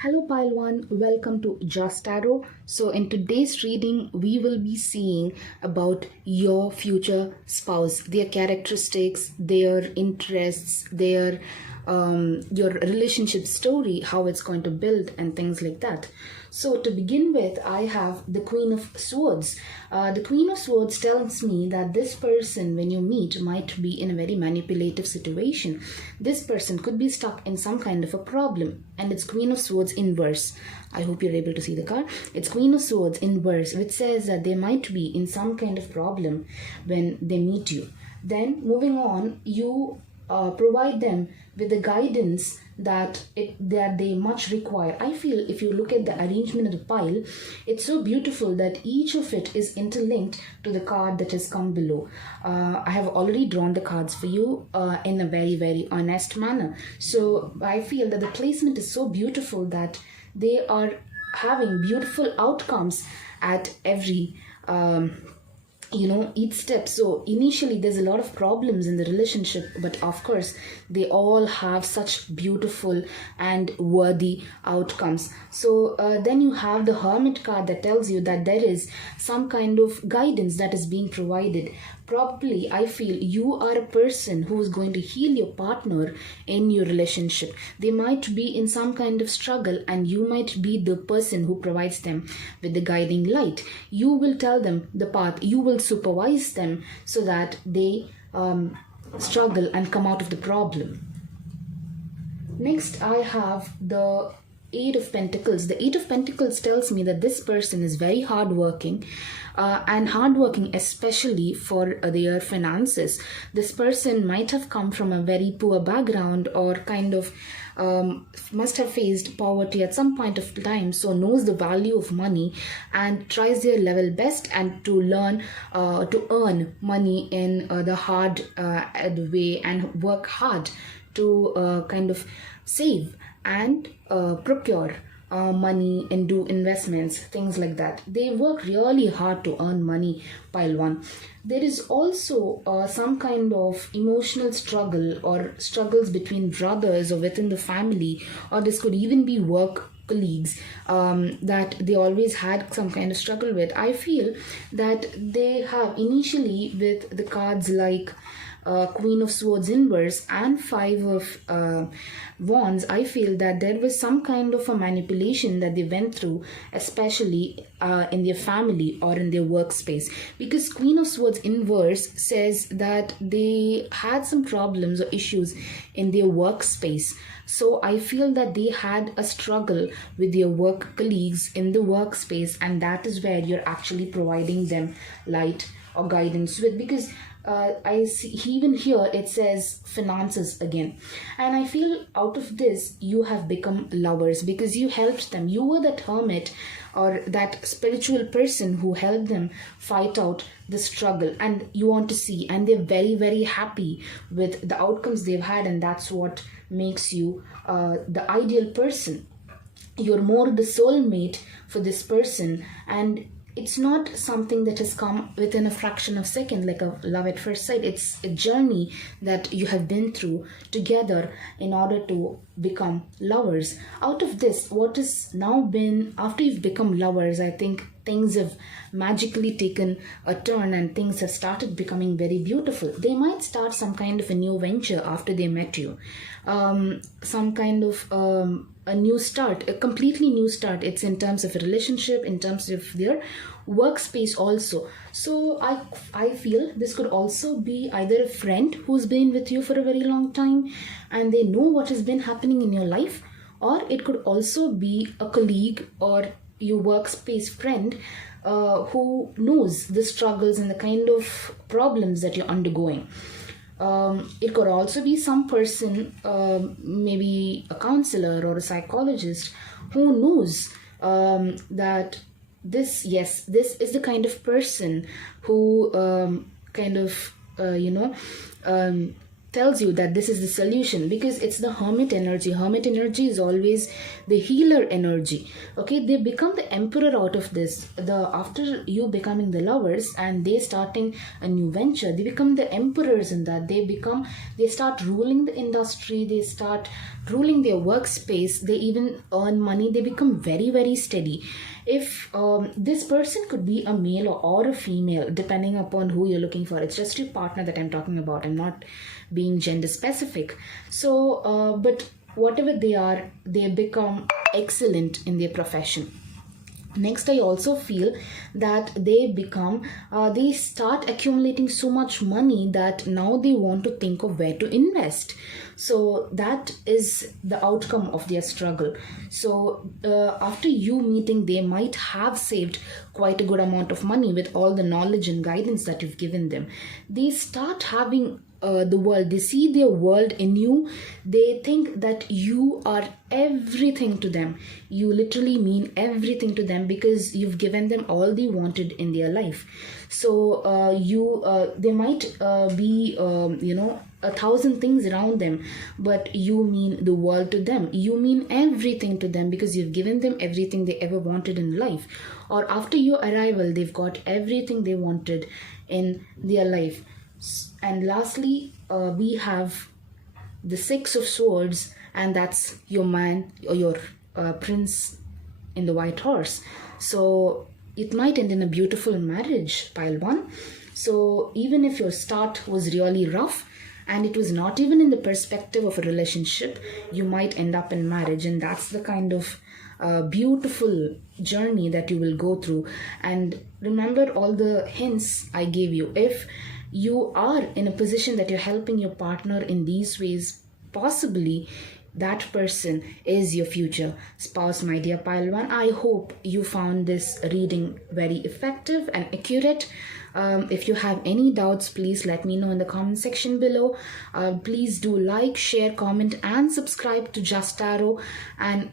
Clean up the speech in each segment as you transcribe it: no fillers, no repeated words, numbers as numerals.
Hello Pile 1, welcome to Just Tarot. So in today's reading, we will be seeing about your future spouse, their characteristics, their interests, their your relationship story, how it's going to build and things like that. So to begin with, I have the Queen of Swords. The Queen of Swords tells me that this person, when you meet, might be in a very manipulative situation. This person could be stuck in some kind of a problem, and it's Queen of Swords inverse. I hope you're able to see the card. It's Queen of Swords inverse, which says that they might be in some kind of problem when they meet you. Then moving on, you provide them with the guidance that they much require. I feel if you look at the arrangement of the pile, it's so beautiful that each of it is interlinked to the card that has come below. I have already drawn the cards for you in a very honest manner. So I feel that the placement is so beautiful that they are having beautiful outcomes at every each step. So initially there's a lot of problems in the relationship, but of course they all have such beautiful and worthy outcomes. So then you have the Hermit card that tells you that there is some kind of guidance that is being provided. Probably I feel you are a person who is going to heal your partner in your relationship. They might be in some kind of struggle, and you might be the person who provides them with the guiding light. You will tell them the path, you will supervise them so that they struggle and come out of the problem. Next, I have the Eight of Pentacles. The Eight of Pentacles tells me that this person is very hardworking and hardworking, especially for their finances. This person might have come from a very poor background, or kind of must have faced poverty at some point of time, so knows the value of money and tries their level best and to learn to earn money in the hard way, and work hard to kind of save and procure money and do investments, things like that. They work really hard to earn money, Pile 1. There is also some kind of emotional struggle or struggles between brothers or within the family, or this could even be work colleagues that they always had some kind of struggle with. I feel that they have initially, with the cards like Queen of Swords inverse and Five of Wands, I feel that there was some kind of a manipulation that they went through, especially in their family or in their workspace, because Queen of Swords inverse says that they had some problems or issues in their workspace. So I feel that they had a struggle with their work colleagues in the workspace, and that is where you're actually providing them light or guidance with, because I see even here it says finances again, and I feel out of this you have become lovers because you helped them. You were that hermit or that spiritual person who helped them fight out the struggle, and you want to see, and they're very happy with the outcomes they've had, and that's what makes you the ideal person. You're more the soulmate for this person, and it's not something that has come within a fraction of a second like a love at first sight. It's a journey that you have been through together in order to become lovers. Out of this, what has now been, after you've become lovers, I think things have magically taken a turn and things have started becoming very beautiful. They might start some kind of a new venture after they met you, some kind of a new start, a completely new start. It's in terms of a relationship, in terms of their workspace also. So I feel this could also be either a friend who's been with you for a very long time and they know what has been happening in your life, or it could also be a colleague or your workspace friend who knows the struggles and the kind of problems that you're undergoing. It could also be some person, maybe a counselor or a psychologist, who knows that this is the kind of person who tells you that this is the solution, because it's the hermit energy. Hermit energy is always the healer energy. Okay, they become the emperor out of this. After you becoming the lovers and they starting a new venture, they become the emperors in that. They start ruling the industry, they start ruling their workspace, they even earn money, they become very, very steady. If this person could be a male or a female, depending upon who you're looking for. It's just your partner that I'm talking about. I'm not being gender specific. So but whatever they are, they become excellent in their profession. Next, I also feel that they start accumulating so much money that now they want to think of where to invest. So that is the outcome of their struggle. So after you meeting, they might have saved quite a good amount of money with all the knowledge and guidance that you've given them. They start having the world, they see their world in you. They think that you are everything to them. You literally mean everything to them, because you've given them all they wanted in their life. So they might be 1,000 things around them, but you mean the world to them. You mean everything to them, because you've given them everything they ever wanted in life. Or after your arrival, they've got everything they wanted in their life. And lastly, we have the Six of Swords, and that's your man or your prince in the white horse. So it might end in a beautiful marriage, pile 1. So even if your start was really rough and it was not even in the perspective of a relationship, you might end up in marriage. And that's the kind of beautiful journey that you will go through. And remember all the hints I gave you. If you are in a position that you're helping your partner in these ways, possibly that person is your future spouse, my dear pile 1. I hope you found this reading very effective and accurate. If you have any doubts, please let me know in the comment section below. Please do like, share, comment and subscribe to Just Tarot. And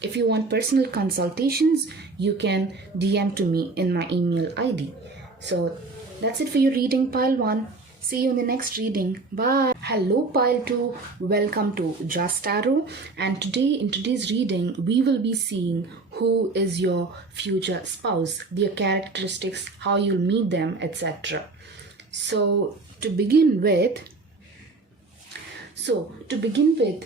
if you want personal consultations, you can DM to me in my email ID. So that's it for your reading, pile 1. See you in the next reading. Bye. Hello, pile 2. Welcome to Just Tarot. And today, in today's reading, we will be seeing who is your future spouse, their characteristics, how you'll meet them, etc. So to begin with,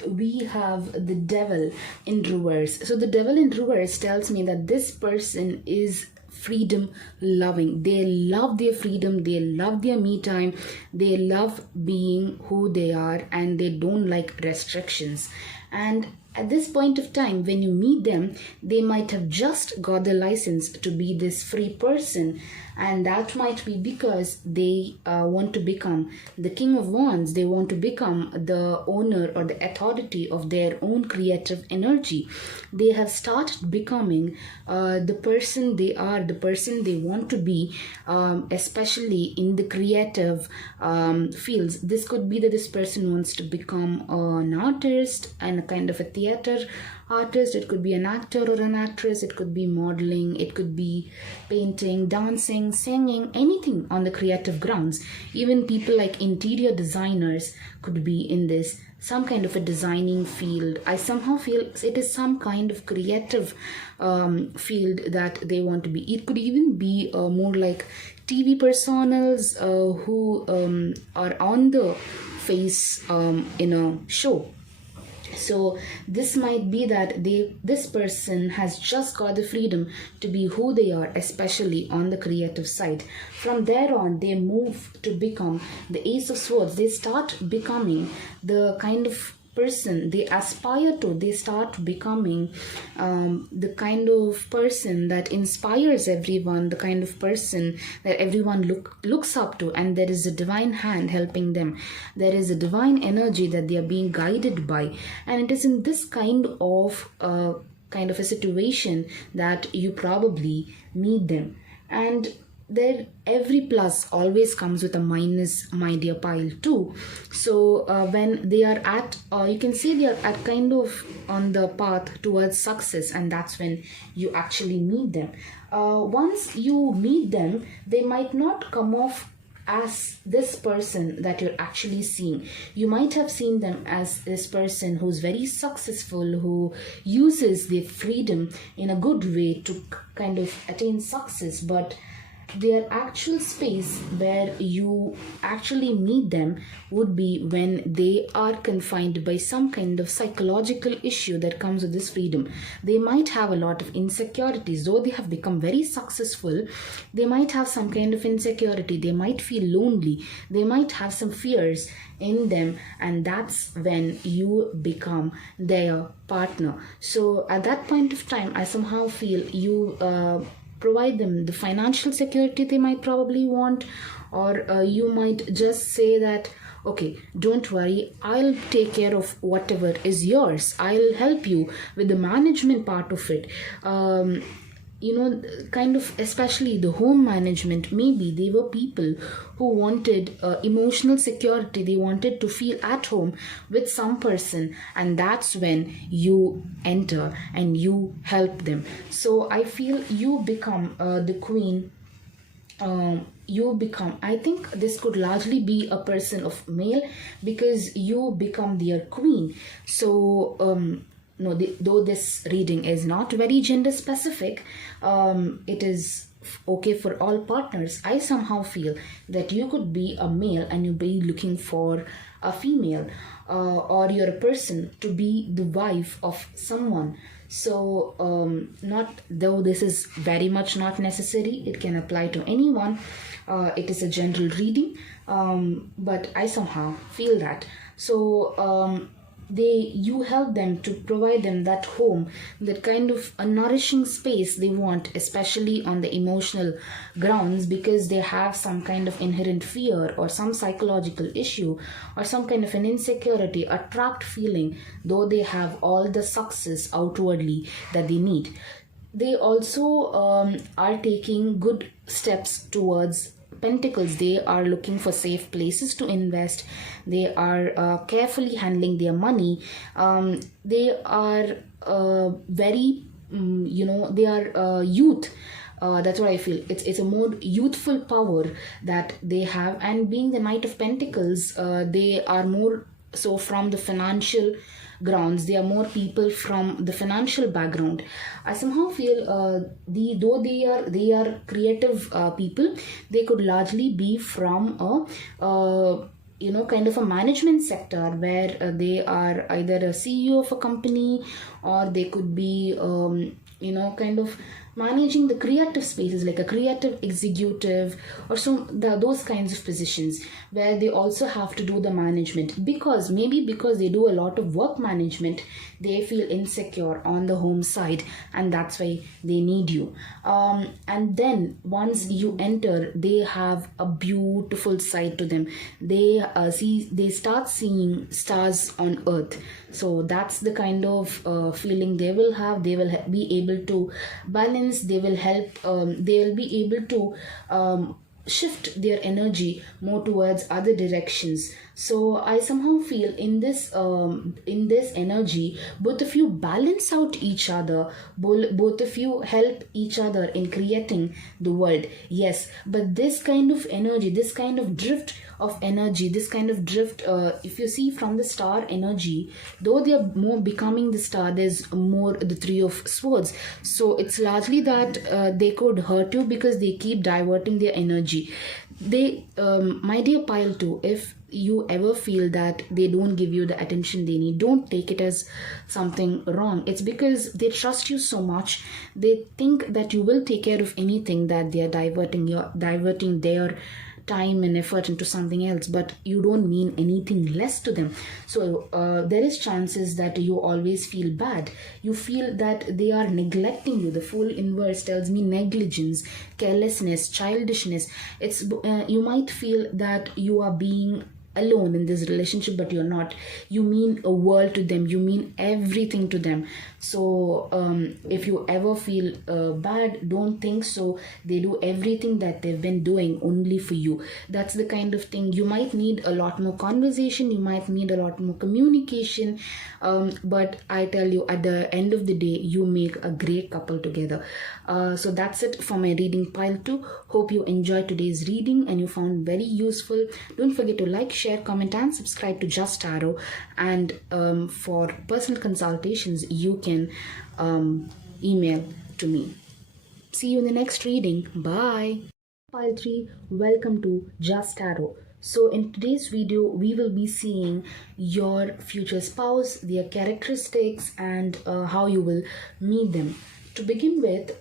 we have the Devil in reverse. So the Devil in reverse tells me that this person is freedom loving. They love their freedom, they love their me time, they love being who they are, and they don't like restrictions. And at this point of time, when you meet them, they might have just got the license to be this free person, and that might be because they want to become the King of Wands. They want to become the owner or the authority of their own creative energy. They have started becoming the person they are, the person they want to be, especially in the creative fields. This could be that this person wants to become an artist and a kind of a theater artist. It could be an actor or an actress. It could be modeling. It could be painting, dancing, singing, anything on the creative grounds. Even people like interior designers could be in this, some kind of a designing field. I somehow feel it is some kind of creative field that they want to be. It could even be more like TV personals who are on the face in a show. So this might be that this person has just got the freedom to be who they are, especially on the creative side. From there on, they move to become the Ace of Swords. They start becoming the kind of person they aspire to. They start becoming the kind of person that inspires everyone, the kind of person that everyone looks up to, and there is a divine hand helping them. There is a divine energy that they are being guided by, and it is in this kind of a situation that you probably meet them. And there, every plus always comes with a minus, my dear pile 2. So when they are at, you can see they are at kind of on the path towards success, and that's when you actually meet them. Once you meet them, they might not come off as this person that you're actually seeing. You might have seen them as this person who's very successful, who uses their freedom in a good way to kind of attain success, but their actual space where you actually meet them would be when they are confined by some kind of psychological issue that comes with this freedom. They might have a lot of insecurities. Though they have become very successful, they might have some kind of insecurity. They might feel lonely. They might have some fears in them, and that's when you become their partner. So at that point of time, I somehow feel you provide them the financial security they might probably want, or you might just say that, okay, don't worry, I'll take care of whatever is yours. I'll help you with the management part of it. Kind of, especially the home management. Maybe they were people who wanted emotional security. They wanted to feel at home with some person, and that's when you enter and you help them. So I feel you become the queen. I think this could largely be a person of male, because you become their queen. So no, though this reading is not very gender specific, it is okay for all partners. I somehow feel that you could be a male and you be looking for a female, or you're a person to be the wife of someone. So not though this is very much not necessary, it can apply to anyone. It is a general reading, but I somehow feel that. So you help them to provide them that home, that kind of a nourishing space they want, especially on the emotional grounds, because they have some kind of inherent fear or some psychological issue or some kind of an insecurity, a trapped feeling, though they have all the success outwardly that they need. They also are taking good steps towards Pentacles. They are looking for safe places to invest. They are carefully handling their money. They are very, they are youth. That's what I feel. It's a more youthful power that they have. And being the Knight of Pentacles, they are more so from the financial grounds. They are more people from the financial background. I somehow feel though they are creative people, they could largely be from a kind of a management sector where they are either a CEO of a company, or they could be kind of managing the creative spaces, like a creative executive or those kinds of positions where they also have to do the management, because they do a lot of work management, they feel insecure on the home side, and that's why they need you. And then once you enter, they have a beautiful side to them. They start seeing stars on earth. So that's the kind of feeling they will have. They will be able to balance. They will help. They will be able to shift their energy more towards other directions. So I somehow feel in this energy, both of you balance out each other. Both of you help each other in creating the world. Yes, but this kind of energy, this kind of drift of energy, this kind of drift, if you see from the star energy, though they are more becoming the star, there's more the Three of Swords. So it's largely that they could hurt you because they keep diverting their energy. They, my dear pile 2, if you ever feel that they don't give you the attention they need, don't take it as something wrong. It's because they trust you so much. They think that you will take care of anything, that they are diverting their time and effort into something else, but you don't mean anything less to them. So there is chances that you always feel bad. You feel that they are neglecting you. The Fool inverse tells me negligence, carelessness, childishness. It's you might feel that you are being alone in this relationship, but you're not. You mean a world to them, you mean everything to them. So if you ever feel bad, don't think so. They do everything that they've been doing only for you. That's the kind of thing. You might need a lot more conversation, you might need a lot more communication, but I tell you, at the end of the day, you make a great couple together. So that's it for my reading pile 2. Hope you enjoyed today's reading and you found very useful. Don't forget to like, share, comment and subscribe to Just Tarot. And for personal consultations, you can email to me. See you in the next reading. Bye. Pile 3, welcome to Just Tarot. So in today's video, we will be seeing your future spouse, their characteristics, and how you will meet them. To begin with,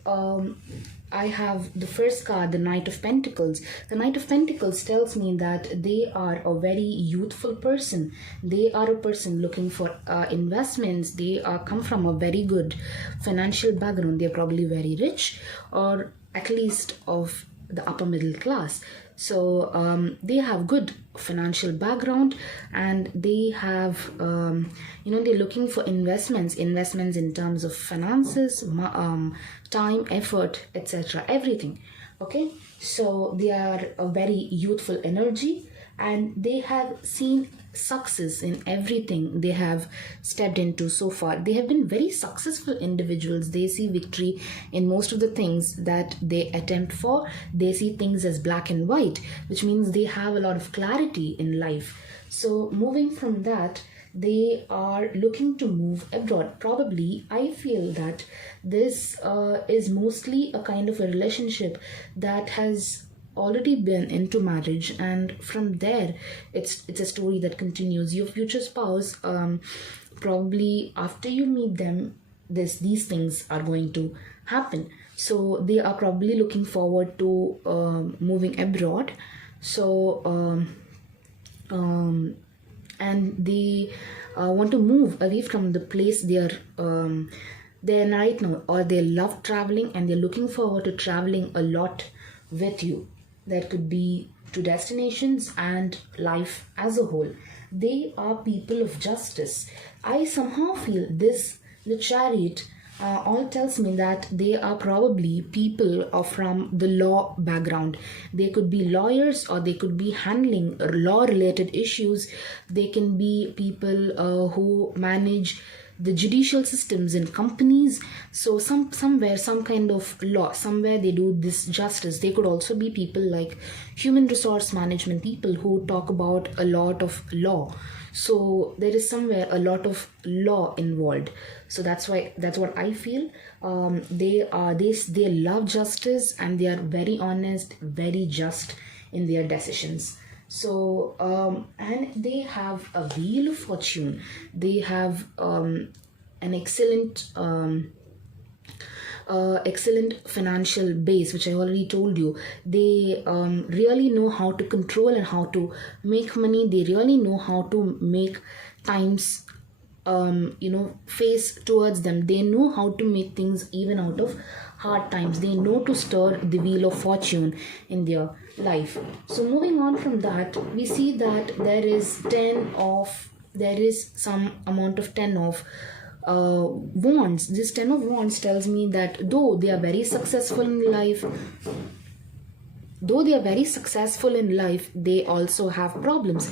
I have the first card, the Knight of Pentacles. The Knight of Pentacles tells me that they are a very youthful person. They are a person looking for investments. They come from a very good financial background. They're probably very rich, or at least of the upper middle class. So they have good financial background, and they have they're looking for investments in terms of finances, time, effort, etc., everything. Okay, so they are a very youthful energy, and they have seen success in everything they have stepped into so far. They have been very successful individuals. They see victory in most of the things that they attempt for. They see things as black and white, which means they have a lot of clarity in life. So moving from that, they are looking to move abroad. Probably, I feel that this is mostly a kind of a relationship that has already been into marriage, and from there it's a story that continues. Your future spouse, probably after you meet them, these things are going to happen. So they are probably looking forward to moving abroad. So and they want to move away from the place they're right now, or they love traveling and they're looking forward to traveling a lot with you. That could be to destinations and life as a whole. They are people of justice. I somehow feel this, the Chariot, all tells me that they are probably people from the law background. They could be lawyers, or they could be handling law related issues. They can be people who manage the judicial systems in companies. So somewhere, some kind of law, somewhere they do this justice. They could also be people like human resource management, people who talk about a lot of law. So there is somewhere a lot of law involved. So that's what I feel. They love justice, and they are very honest, very just in their decisions. So and they have a Wheel of Fortune. They have an excellent financial base, which I already told you. They really know how to control and how to make money. They really know how to make times face towards them. They know how to make things even out of hard times. They know to stir the Wheel of Fortune in their life. So moving on from that, we see that there is some amount of 10 of wands. This 10 of wands tells me that though they are very successful in life, they also have problems.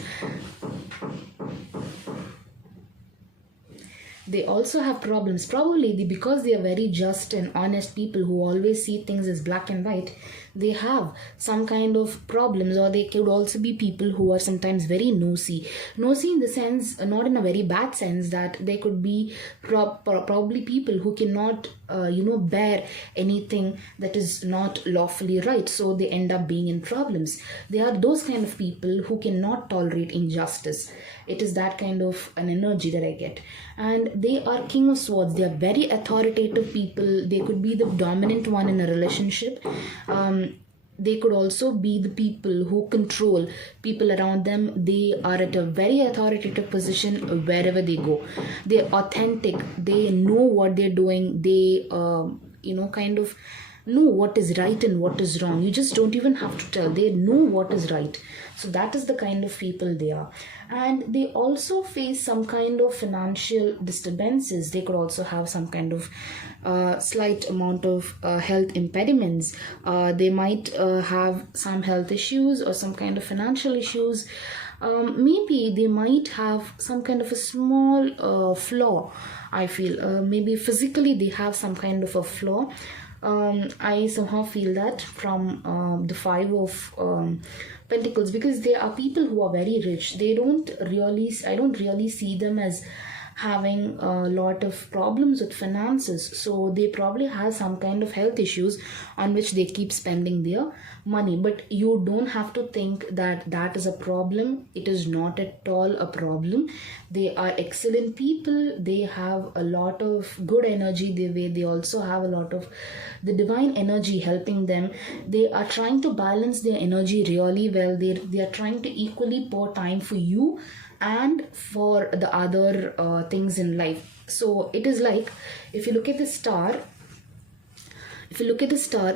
They also have problems. Probably because they are very just and honest people who always see things as black and white, they have some kind of problems. Or they could also be people who are sometimes very nosy in the sense, not in a very bad sense, that they could be probably people who cannot bear anything that is not lawfully right. So they end up being in problems. They are those kind of people who cannot tolerate injustice. It is that kind of an energy that I get. And they are King of Swords. They are very authoritative people. They could be the dominant one in a relationship. They could also be the people who control people around them. They are at a very authoritative position wherever they go. They're authentic. They know what they're doing. They know what is right and what is wrong. You just don't even have to tell. They know what is right. So that is the kind of people they are. And they also face some kind of financial disturbances. They could also have some kind of slight amount of health impediments. They might have some health issues or some kind of financial issues. Maybe they might have some kind of a small flaw. I feel maybe physically they have some kind of a flaw. I somehow feel that from the five of pentacles, because there are people who are very rich. I don't really see them as having a lot of problems with finances. So they probably have some kind of health issues on which they keep spending their money. But you don't have to think that that is a problem. It is not at all a problem. They are excellent people. They have a lot of good energy their way. They also have a lot of the divine energy helping them. They are trying to balance their energy really well. They are trying to equally pour time for you and for the other things in life. So it is like, if you look at the star,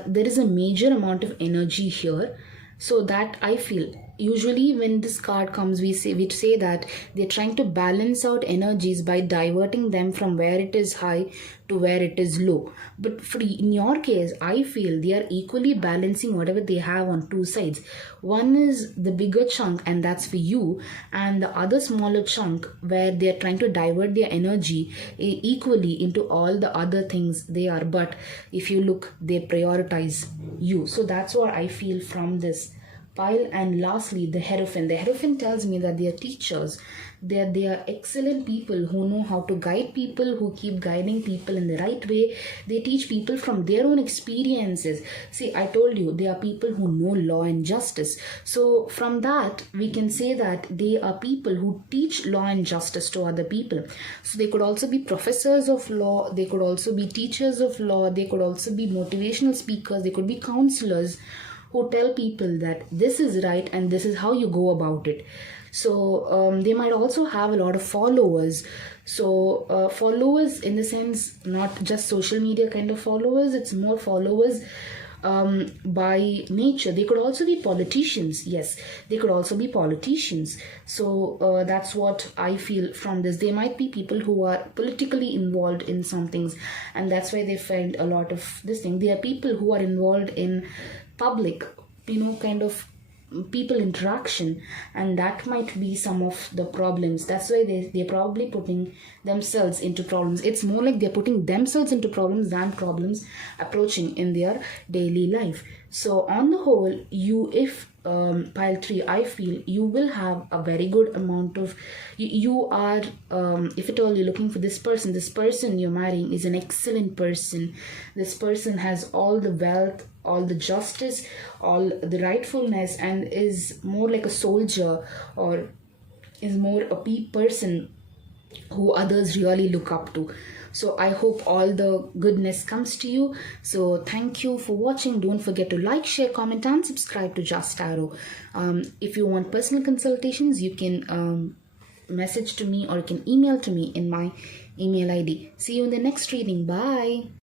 there is a major amount of energy here. So that I feel, usually when this card comes, we say that they're trying to balance out energies by diverting them from where it is high to where it is low. But in your case, I feel they are equally balancing whatever they have on two sides. One is the bigger chunk, and that's for you, and the other smaller chunk where they are trying to divert their energy equally into all the other things they are. But if you look, they prioritize you. So that's what I feel from this pile. And lastly, the Hierophant tells me that they are teachers. They are excellent people who know how to guide people, who keep guiding people in the right way. They teach people from their own experiences. See, I told you, they are people who know law and justice. So from that, we can say that they are people who teach law and justice to other people. So they could also be professors of law. They could also be teachers of law. They could also be motivational speakers. They could be counselors who tell people that this is right and this is how you go about it. So they might also have a lot of followers. So followers in the sense, not just social media kind of followers, it's more followers by nature. They could also be politicians. Yes, they could also be politicians. So that's what I feel from this. They might be people who are politically involved in some things, and that's why they find a lot of this thing. They are people who are involved in public, kind of people interaction, and that might be some of the problems. That's why they're probably putting themselves into problems. It's more like they're putting themselves into problems than problems approaching in their daily life. So on the whole, if pile 3, I feel you will have a very good amount of, you are, if at all you're looking for this person you're marrying is an excellent person. This person has all the wealth, all the justice, all the rightfulness, and is more like a soldier, or is more a person who others really look up to. So I hope all the goodness comes to you. So thank you for watching. Don't forget to like, share, comment, and subscribe to Just Tarot. If you want personal consultations, you can message to me, or you can email to me in my email ID. See you in the next reading. Bye.